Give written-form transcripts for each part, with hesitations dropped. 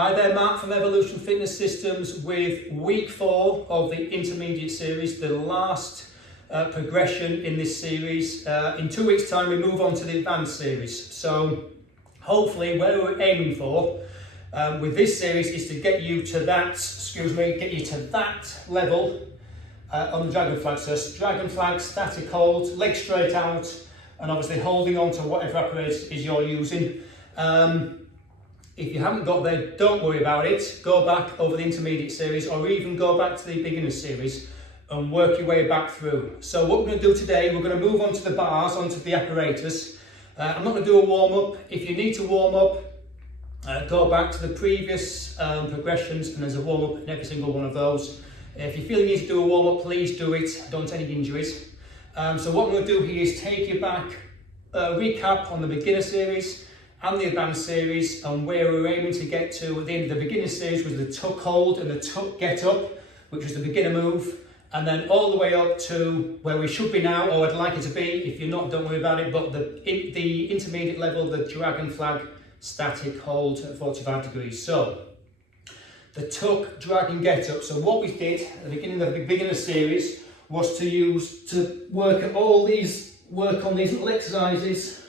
Hi there, Mark from Evolution Fitness Systems with week 4 of the intermediate series, the last progression in this series. In 2 weeks' time we move on to the advanced series. So hopefully where we're aiming for with this series is to get you to that, level on the dragon flag. So dragon flag, static hold, legs straight out, and obviously holding on to whatever apparatus is you're using. If you haven't got there, don't worry about it. Go back over the intermediate series or even go back to the beginner series and work your way back through. So what we're going to do today, we're going to move on to the bars, onto the apparatus. I'm not going to do a warm-up. If you need to warm up, go back to the previous progressions, and there's a warm-up in every single one of those. If you feel you need to do a warm-up, please do it. Don't take any injuries. So what I'm going to do here is take you back, recap on the beginner series and the advanced series, and where we were aiming to get to at the end of the beginner series was the tuck hold and the tuck get up, which was the beginner move, and then all the way up to where we should be now, or I'd like it to be. If you're not, don't worry about it, but the intermediate level, the dragon flag static hold at 45 degrees. So the tuck, dragon, get up. So what we did at the beginning of the beginner series was to work on these little exercises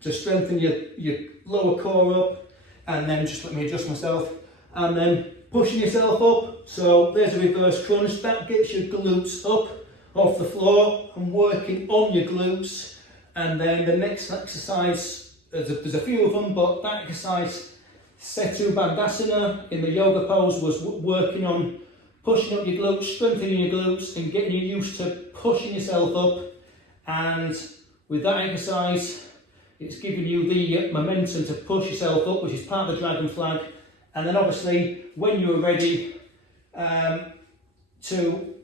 to strengthen your lower core up, and then just let me adjust myself, and then pushing yourself up. So there's a reverse crunch, that gets your glutes up off the floor and working on your glutes. And then the next exercise, there's a few of them, but that exercise, Setu Bandhasana in the yoga pose, was working on pushing up your glutes, strengthening your glutes and getting you used to pushing yourself up. And with that exercise, it's giving you the momentum to push yourself up, which is part of the dragon flag. And then obviously when you're ready to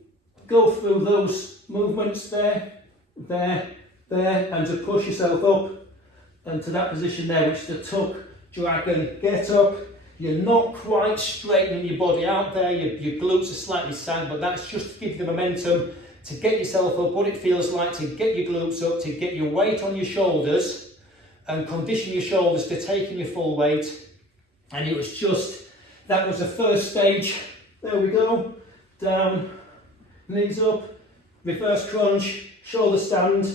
go through those movements there, and to push yourself up and to that position there, which is the tuck, dragon, get up. You're not quite straightening your body out there, your glutes are slightly sag, but that's just to give you the momentum to get yourself up, what it feels like to get your glutes up, to get your weight on your shoulders and condition your shoulders to taking your full weight. And it was just, that was the first stage. There we go, down, knees up, reverse crunch, shoulder stand,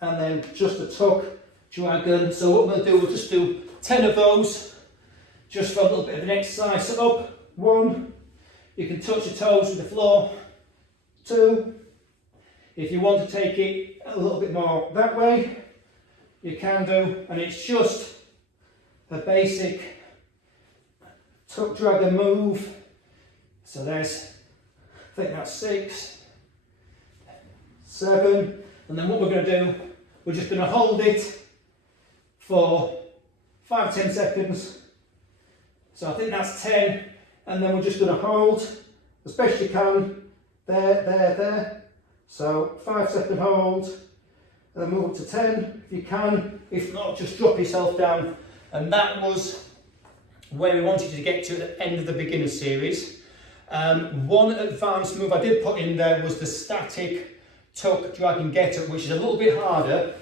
and then just a tuck, dragon. So what we're going to do, we'll just do 10 of those, just for a little bit of an exercise. So up, 1, you can touch your toes with the floor, 2, if you want to take it a little bit more that way, you can do, and it's just a basic tuck dragon move. So there's, I think that's 6, 7, and then what we're going to do, we're just going to hold it for 5-10 seconds. So I think that's 10, and then we're just going to hold as best you can, there. So 5-second hold, and then move up to 10 if you can. If not, just drop yourself down. And that was where we wanted to get to at the end of the beginner series. One advanced move I did put in there was the static tuck, dragon, get up, which is a little bit harder.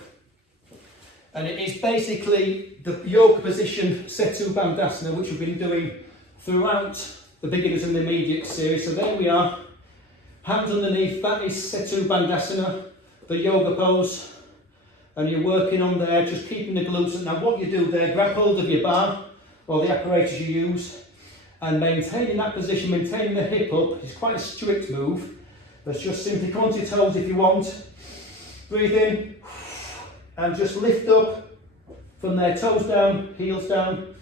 And it is basically the yoga position, Setu Bandhasana, which we've been doing throughout the beginners and the immediate series. So there we are, hands underneath, that is Setu Bandhasana, the yoga pose. And you're working on there, just keeping the glutes. And now what you do there, grab hold of your bar or the apparatus you use, and maintaining that position, maintaining the hip up. It's quite a strict move. Let's just simply come onto your toes if you want. Breathe in, and just lift up from there, toes down, heels down,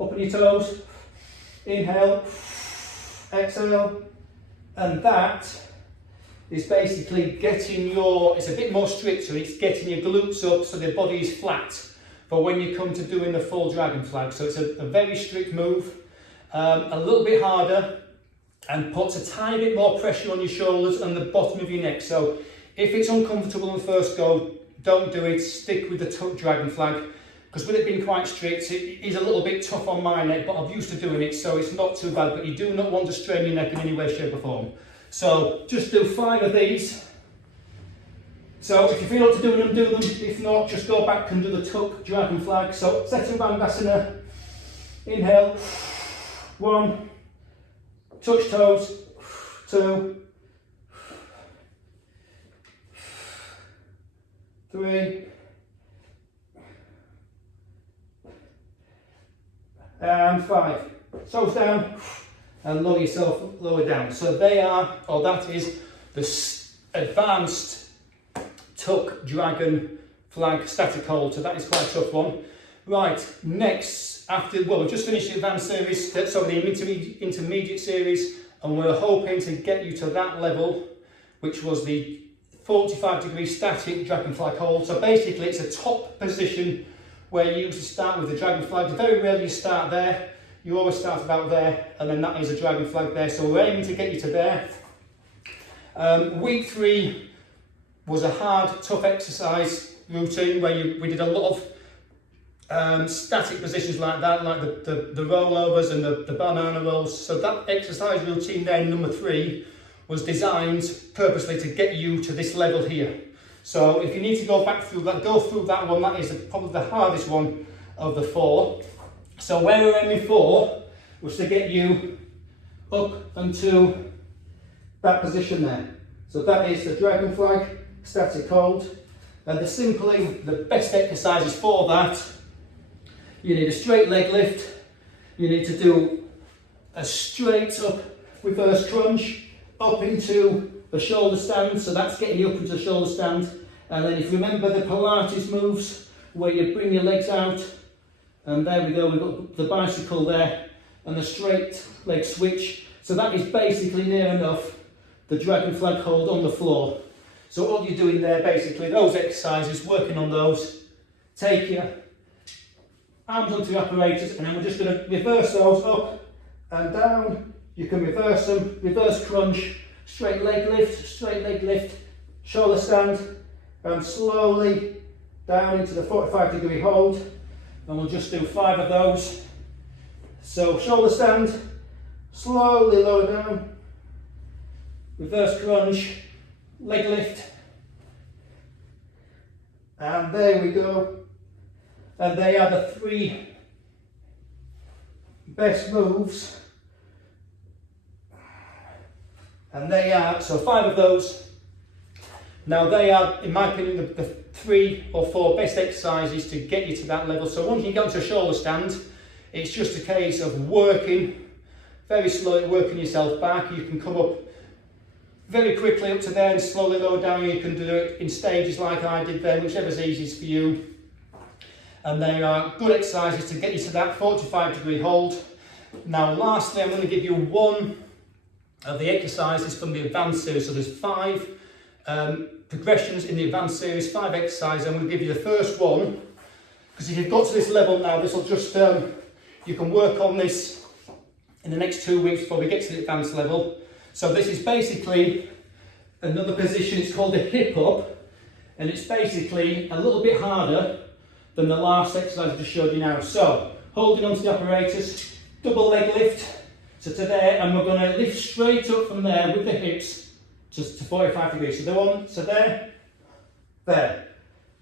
up on your toes. Inhale, exhale, and that is basically getting it's a bit more stricter, it's getting your glutes up so the body is flat for when you come to doing the full dragon flag. So it's a very strict move, a little bit harder, and puts a tiny bit more pressure on your shoulders and the bottom of your neck. So if it's uncomfortable on the first go, don't do it, stick with the tuck dragon flag, because with it being quite strict, it is a little bit tough on my neck, but I'm used to doing it, so it's not too bad. But you do not want to strain your neck in any way, shape or form. So just do 5 of these. So if you feel like to do them, do them. If not, just go back and do the tuck dragon flag. So Setu Bandhasana, inhale, 1, touch toes, 2, 3, and 5. Toes down and lower yourself, lower down. So they are, or that is the advanced tuck dragon flag static hold. So that is quite a tough one. Right, next, we've just finished the advanced series, sorry, the intermediate series, and we're hoping to get you to that level, which was the 45-degree static dragon flag hold. So basically it's a top position where you usually start with the dragon flag. Very rarely you start there. You always start about there, and then that is a dragon flag there. So we're aiming to get you to there. Week 3 was a hard, tough exercise routine where we did a lot of static positions like that, like the rollovers and the banana rolls. So that exercise routine there, number 3, was designed purposely to get you to this level here. So if you need to go back through that, go through that one. That is probably the hardest one of the 4. So where we're aiming for was to get you up into that position there. So that is the dragon flag static hold. And the best exercises for that, you need a straight leg lift, you need to do a straight up reverse crunch up into the shoulder stand, so that's getting you up into the shoulder stand. And then if you remember the Pilates moves where you bring your legs out, and there we go, we've got the bicycle there and the straight leg switch. So that is basically near enough the dragon flag hold on the floor. So all you're doing there, basically, those exercises, working on those, take your arms onto the apparatus, and then we're just going to reverse those up and down. You can reverse them, reverse crunch, straight leg lift, shoulder stand, and slowly down into the 45-degree hold. And we'll just do 5 of those. So shoulder stand, slowly lower down, reverse crunch, leg lift, and there we go. And they are the 3 best moves. And they are, so 5 of those. Now they are, in my opinion, the 3 or 4 best exercises to get you to that level. So once you get onto a shoulder stand, it's just a case of working, very slowly working yourself back. You can come up very quickly up to there and slowly lower down. You can do it in stages like I did there, whichever's easiest for you. And they are good exercises to get you to that 45-degree hold. Now lastly, I'm going to give you one of the exercises from the advanced series. So there's 5 progressions in the advanced series, 5 exercises. I'm going to give you the first one, because if you've got to this level now, this will just, you can work on this in the next 2 weeks before we get to the advanced level. So this is basically another position. It's called the hip up, and it's basically a little bit harder than the last exercise I just showed you now. So holding onto the apparatus, double leg lift, so to there, and we're going to lift straight up from there with the hips to 45 degrees. So they're on, so there,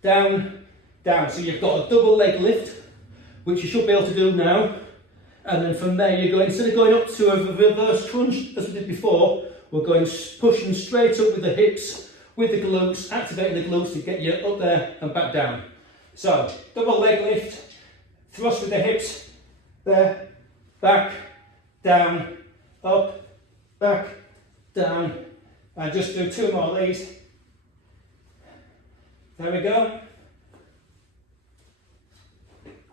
down, down. So you've got a double leg lift, which you should be able to do now. And then from there, you go, instead of going up to a reverse crunch as we did before, we're going pushing straight up with the hips, with the glutes, activating the glutes to get you up there and back down. So double leg lift, thrust with the hips, there, back, down, up, back, down, and just do 2 more of these. There we go.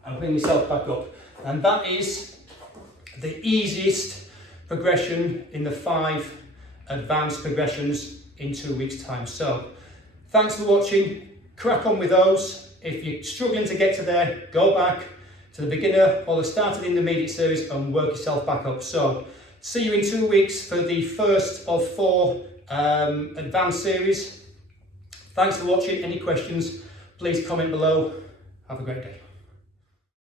And bring yourself back up. And that is the easiest progression in the 5 advanced progressions in 2 weeks' time. So thanks for watching. Crack on with those. If you're struggling to get to there, go back to the beginner or the start of the intermediate series and work yourself back up. So see you in 2 weeks for the first of 4 advanced series. Thanks for watching. Any questions, please comment below. Have a great day.